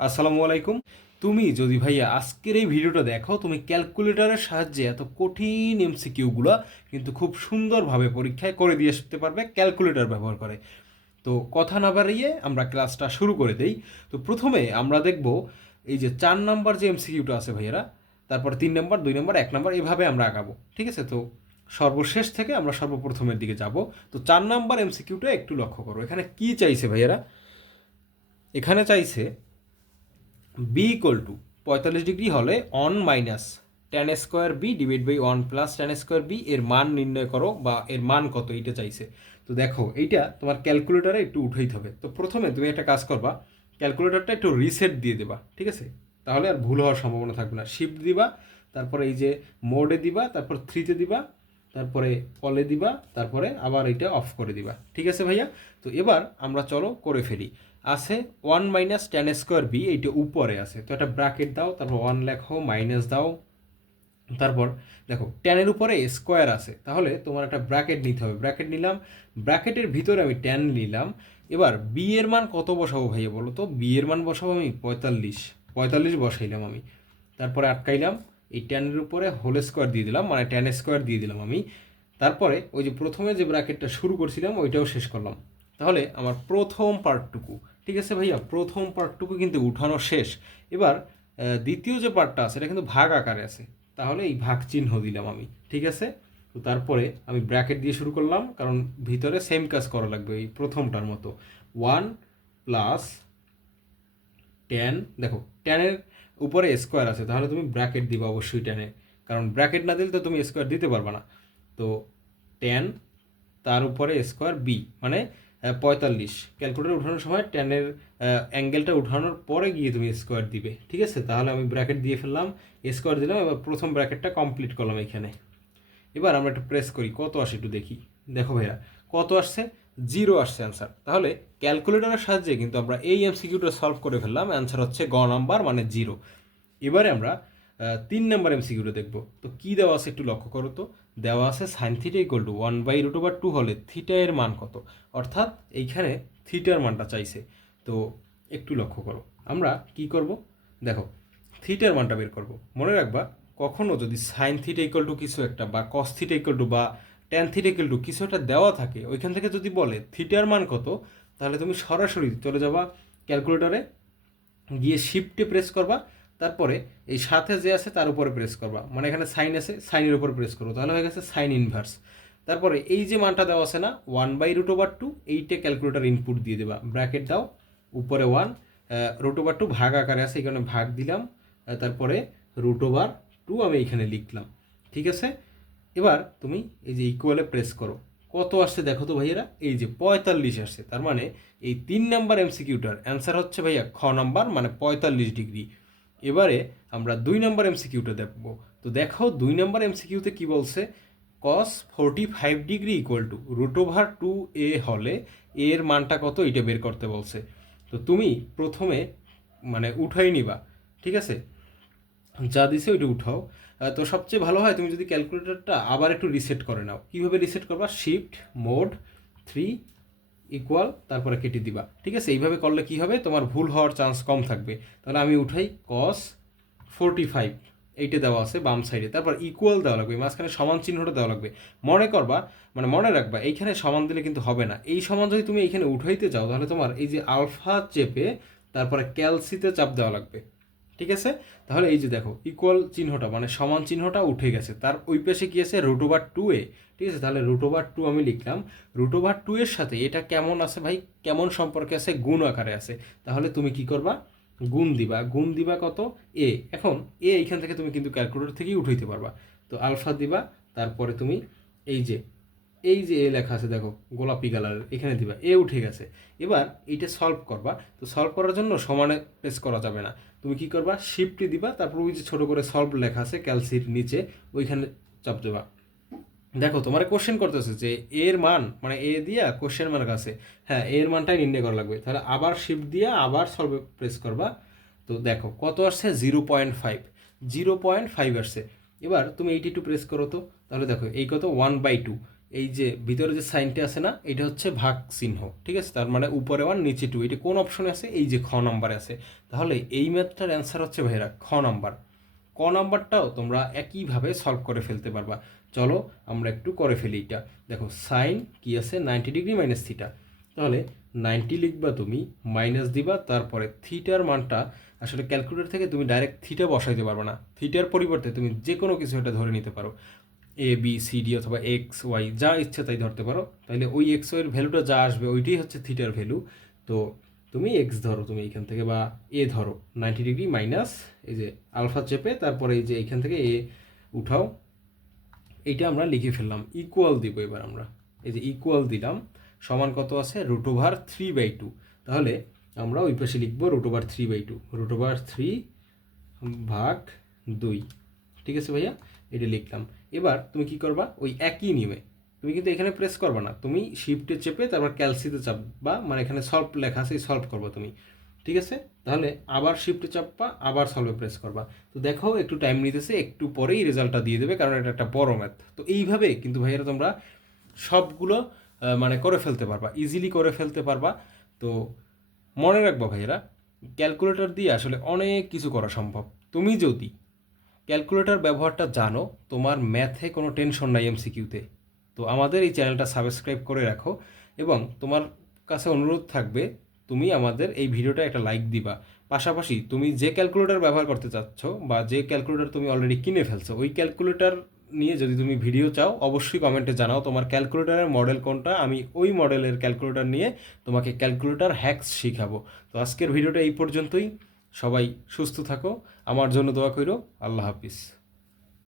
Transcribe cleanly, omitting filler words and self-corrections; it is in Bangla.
আসসালামু আলাইকুম। তুমি যদি ভাইয়া আজকের এই ভিডিওটা দেখো, তুমি ক্যালকুলেটরের সাহায্যে এত কঠিন এমসিকিউগুলো কিন্তু খুব সুন্দরভাবে পরীক্ষায় করে দিয়ে আসতে পারবে ক্যালকুলেটর ব্যবহার করে। তো কথা না বাড়িয়ে আমরা ক্লাসটা শুরু করে দেই। তো প্রথমে আমরা দেখব এই যে 4 নাম্বার যে এমসিকিউটা আছে ভাইয়ারা, তারপর 3 নাম্বার, 2 নাম্বার, 1 নাম্বার, এভাবে আমরা আগাবো। ঠিক আছে? তো সর্বশেষ থেকে আমরা সর্বপ্রথমের দিকে যাব। তো 4 নাম্বার এমসিকিউটা একটু লক্ষ্য করো, এখানে কি চাইছে ভাইয়ারা? এখানে চাইছে বি ইকুয়াল টু 45 ডিগ্রি হলে one minus tan square B divide by 1 + tan² B এর মান নির্ণয় করো, বা এর মান কত এইটা চাইছে। তো দেখো এইটা তোমার ক্যালকুলেটারে একটু উঠাইতে হবে। তো প্রথমে তুমি একটা কাজ করবা, ক্যালকুলেটরটা একটু রিসেট দিয়ে দেবা। ঠিক আছে? তাহলে আর ভুল হওয়ার সম্ভাবনা থাকবে না। শিফট দিবা, তারপরে এই যে মোডে দিবা, তারপর 3-তে দিবা, তারপরে অলে দিবা, তারপরে আবার এটা অফ করে দিবা। ঠিক আছে ভাইয়া? তো এবার আমরা চলো করে ফেলি। আছে 1 - tan² বি, এইটা উপরে আছে, তো একটা ব্র্যাকেট দাও, তারপর 1 লেখো, মাইনাস দাও, তারপর দেখো ট্যানের উপরে স্কোয়ার আছে, তাহলে তোমার একটা ব্র্যাকেট নিতে হবে। ব্র্যাকেট নিলাম, ব্র্যাকেটের ভিতরে আমি ট্যান নিলাম। এবার বি এর মান কত বসাবো ভাইয়া বলো তো? বি এর মান বসাবো আমি 45। 45 বসাইলাম আমি, তারপরে আটকাইলাম, এই ট্যানের উপরে হোল স্কোয়ার দিয়ে দিলাম, মানে tan² দিয়ে দিলাম আমি। তারপরে ওই যে প্রথমে যে ব্র্যাকেটটা শুরু করছিলাম ওইটাও শেষ করলাম। তাহলে আমার প্রথম পার্টটুকু, ঠিক আছে ভাইয়া, প্রথম পার্টটুকু কিন্তু উঠানো শেষ। এবার দ্বিতীয় যে পার্টটা আছে এটা কিন্তু ভাগ আকারে আছে, তাহলে এই ভাগ চিহ্ন দিলাম আমি। ঠিক আছে? তো তারপরে আমি ব্র্যাকেট দিয়ে শুরু করলাম, কারণ ভিতরে সেম কাজ করা লাগবে এই প্রথমটার মতো। 1 + 10, দেখো ট্যানের উপরে স্কোয়ার আছে, তাহলে তুমি ব্র্যাকেট দিবা অবশ্যই ট্যানে, কারণ ব্র্যাকেট না দিলে তো তুমি স্কোয়ার দিতে পারবে না। তো 10 তার উপরে স্কোয়ার বি, মানে 45। ক্যালকুলেটর উঠানোর সময় ট্যানের অ্যাঙ্গেলটা উঠানোর পরে গিয়ে তুমি স্কোয়ার দিবে। ঠিক আছে? তাহলে আমি ব্র্যাকেট দিয়ে ফেললাম, স্কোয়ার দিলাম, এবার প্রথম ব্র্যাকেটটা কমপ্লিট করলাম এখানে। এবার আমরা একটু প্রেস করি, কত আসে একটু দেখি। দেখো ভাইয়া কত আসছে? 0 আসছে অ্যান্সার। তাহলে ক্যালকুলেটরের সাহায্যে কিন্তু আমরা এই এমসিকিউটা সলভ করে ফেললাম। অ্যান্সার হচ্ছে গ নাম্বার, মানে 0। এবারে আমরা 3 নাম্বার এমসিকিউটা দেখব। তো কি দেওয়া আছে একটু লক্ষ্য করো তো। দেওয়া আছে সাইন থিটা ইকুয়াল টু 1/√2 হলে থিটা এর মান কত? অর্থাৎ এইখানে থিটার মানটা চাইছে। তো একটু লক্ষ্য করো, আমরা কি করব? দেখো থিটার মানটা বের করব। মনে রাখবা, কখনো যদি সাইন থিটা ইকুয়াল টু কিছু একটা, বা কস থিটা ইকুয়াল টু, বা ট্যান থিটা ইকুয়াল টু কিছু একটা দেওয়া থাকে, ওইখান থেকে যদি বলে থিটার মান কত, তাহলে তুমি সরাসরি চলে যাবা ক্যালকুলেটরে, গিয়ে শিফটে প্রেস করবা, তারপরে এই সাথে যে আছে তার উপরে প্রেস করবা, মানে এখানে সাইন আছে, সাইনের উপর প্রেস করবো, তাহলে হয়ে গেছে সাইন ইনভার্স। তারপরে এই যে মানটা দেওয়া আছে না 1/√2, এইটা ক্যালকুলেটার ইনপুট দিয়ে দেবা, ব্র্যাকেট দাও, উপরে 1, √2 ভাগ আকারে আছে, এখানে ভাগ দিলাম, তারপরে √2 আমি এইখানে লিখলাম। ঠিক আছে? এবার তুমি এই যে ইকুয়ালে প্রেস করো, কত আসছে দেখো তো ভাইয়েরা, এই যে 45 আসছে। তার মানে এই 3 নাম্বার এমসিকিউটার অ্যান্সার হচ্ছে ভাইয়া খ নাম্বার, মানে 45 ডিগ্রি। এবারে আমরা 2 নাম্বার এমসিকিউটা দেখবো। তো দেখো 2 নাম্বার এমসিকিউতে কি বলছে? কস 45 ডিগ্রি ইকুয়াল টু √2a হলে এর মানটা কত এটা বের করতে বলছে। তো তুমি প্রথমে মানে উঠাই নিবা। ঠিক আছে? যা দিছে ওইটা উঠাও। তো সবচেয়ে ভালো হয় তুমি যদি ক্যালকুলেটরটা আবার একটু রিসেট করে নাও। কীভাবে রিসেট করবা? শিফট মোড 3 ইকুয়াল, তারপরে কেটে দিবা। ঠিক আছে? এইভাবে করলে কি হবে, তোমার ভুল হওয়ার চান্স কম থাকবে। তাহলে আমি উঠাই কস 45, এইটা দেওয়া আছে বাম সাইডে, তারপর ইকুয়াল দেওয়া লাগবে, মাঝখানে সমান চিহ্নটা দেওয়া লাগবে। মনে করবা, মানে মনে রাখবা, এইখানে সমান দিলে কিন্তু হবে না। এই সমান যদি তুমি এইখানে উঠাইতে যাও, তাহলে তোমার এই যে আলফা চেপে তারপরে ক্যালসিতে চাপ দেওয়া লাগবে। ঠিক আছে? তাহলে এই যে দেখো ইকুয়াল চিহ্নটা, মানে সমান চিহ্নটা উঠে গেছে, তার ওই পাশে কি আছে? √2a। ঠিক আছে? তাহলে √2 আমি লিখলাম। √2 এর সাথে এটা কেমন আছে ভাই, কেমন সম্পর্কে আছে? গুণ আকারে আছে। তাহলে তুমি কি করবা? গুণ দিবা। গুণ দিবা কত? এ। এখন এইখান থেকে তুমি কিন্তু ক্যালকুলেটর থেকেই উঠাইতে পারবা। তো আলফা দিবা, তারপরে তুমি এই যে এ লেখা আছে দেখো গোলাপি কালারের, এখানে দিবা, এ উঠে গেছে। এবার এইটা সলভ করবা। তো সলভ করার জন্য সমানে প্রেস করা যাবে না, তুমি কি করবা? শিফটে দিবা, তারপর ওই যে ছোট করে সলভ লেখা আছে ক্যালসির নিচে, ওইখানে চাপ দেবা। দেখো তোমার কোশ্চেন করতেছে যে এর মান, মানে এ দিয়া কোশ্চেন মার্ক আছে, হ্যাঁ এর মানটাই নির্ণয় করা লাগবে। তাহলে আবার শিফট দিয়া আবার সলভে প্রেস করবা। তো দেখো কত আসছে? 0.5। 0.5 আসছে। এবার তুমি এইটি একটু প্রেস করো তো, তাহলে দেখো এই কত 1/2। এই যে ভিতরে যে সাইনটা আছে না, এটা হচ্ছে ভাগ চিহ্ন, ঠিক আছে? তার মানে উপরে 1 নিচে 2, এটা কোন অপশনে আছে? এই যে খ নাম্বারে আছে। তাহলে এই ম্যাথটার অ্যান্সার হচ্ছে ভাইরা খ নাম্বার। ক নাম্বারটাও তোমরা একইভাবে সলভ করে ফেলতে পারবা। চলো আমরা একটু করে ফেলি এটা। দেখো সাইন কি আছে, 90 ডিগ্রি মাইনাস থিটা। তাহলে 90 লিখবা তুমি, মাইনাস দিবা, তারপরে থিটার মানটা আসলে ক্যালকুলেটর থেকে তুমি ডাইরেক্ট থিটা বসাইতে পারবে না, থিটার পরিবর্তে তুমি যে কোনো কিছু এটা ধরে নিতে পারো, এ বি সি ডি অথবা এক্স ওয়াই, যা ইচ্ছা তাই ধরতে পারো। তাহলে ওই এক্স ওয়ের ভ্যালুটা যা আসবে ওইটাই হচ্ছে থিটার ভ্যালু। তো তুমি এক্স ধরো তুমি এইখান থেকে, বা এ ধরো 90 ডিগ্রি মাইনাস, এই যে আলফা চেপে তারপরে এই যে এইখান থেকে এ উঠাও। এইটা আমরা লিখে ফেললাম, ইকুয়াল দিব এবার আমরা। এই যে ইকুয়াল দিলাম, সমান কত আছে? √3/2। তাহলে আমরা ওই পাশে লিখবো √3/2, √3/2। ঠিক আছে ভাইয়া, এটা লিখলাম। এবার তুমি কি করবা? ওই একই নিয়মে তুমি কিন্তু এখানে প্রেস করবা না, তুমি শিফটে চেপে তারপর ক্যালসিতে চাপবা, মানে এখানে সলভ লেখা আছে, সলভ করবা তুমি। ঠিক আছে, তাহলে আবার শিফটে চাপবা, আবার সলভে প্রেস করবা। তো দেখো একটু টাইম নিতেছে, একটু পরেই রেজাল্টটা দিয়ে দেবে, কারণ এটা একটা বড় ম্যাথ। তো এইভাবে কিন্তু ভাইয়ারা তোমরা সবগুলো মানে করে ফেলতে পারবা, ইজিলি করে ফেলতে পারবা। তো মনে রাখবা ভাইয়েরা, ক্যালকুলেটর দিয়ে আসলে অনেক কিছু করা সম্ভব। তুমি যদি ক্যালকুলেটর ব্যবহারটা জানো, তোমার ম্যাথে কোনো টেনশন নাই এমসিকিউতে। তো আমাদের এই চ্যানেলটা সাবস্ক্রাইব করে রাখো, এবং তোমার কাছে অনুরোধ থাকবে তুমি আমাদের এই ভিডিওটা একটা লাইক দিবা। পাশাপাশি তুমি যে ক্যালকুলেটর ব্যবহার করতে চাচ্ছ, বা যে ক্যালকুলেটর তুমি অলরেডি কিনে ফেলছো, ওই ক্যালকুলেটর নিয়ে যদি তুমি ভিডিও চাও, অবশ্যই কমেন্টে জানাও তোমার ক্যালকুলেটরের মডেল কোনটা। আমি ওই মডেলের ক্যালকুলেটর নিয়ে তোমাকে ক্যালকুলেটর হ্যাকস শিখাবো। তো আজকের ভিডিওটা এই পর্যন্তই। সবাই সুস্থ থাকো, আমার জন্য দোয়া করো। আল্লাহ হাফিজ।